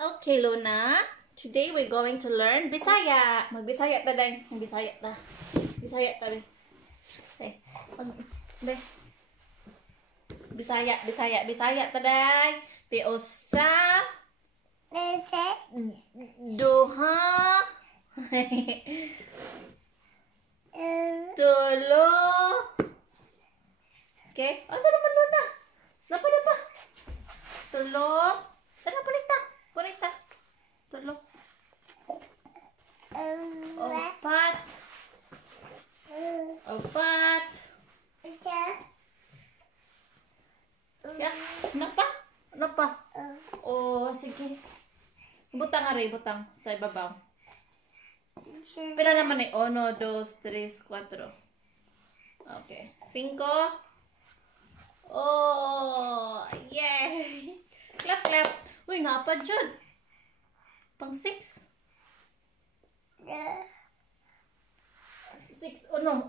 Okay, Luna. Today we're going to learn Bisaya. Magbisaya ta day. Magbisaya ta. Bisaya ta be. Say. Be. Bisaya ta day. Piusa. Duha. Tulo. Okay. Asa naman Luna? Napa. Tulo. Tara palita. Tulo. Opat. Ya, napa? Oh, sige. Butang sa ibabaw. Pila naman eh? 1, 2, 3, 4. Okay. 5. Oh, yay! Clap. Uy, napa dyan. Pang 6. 6. Unom.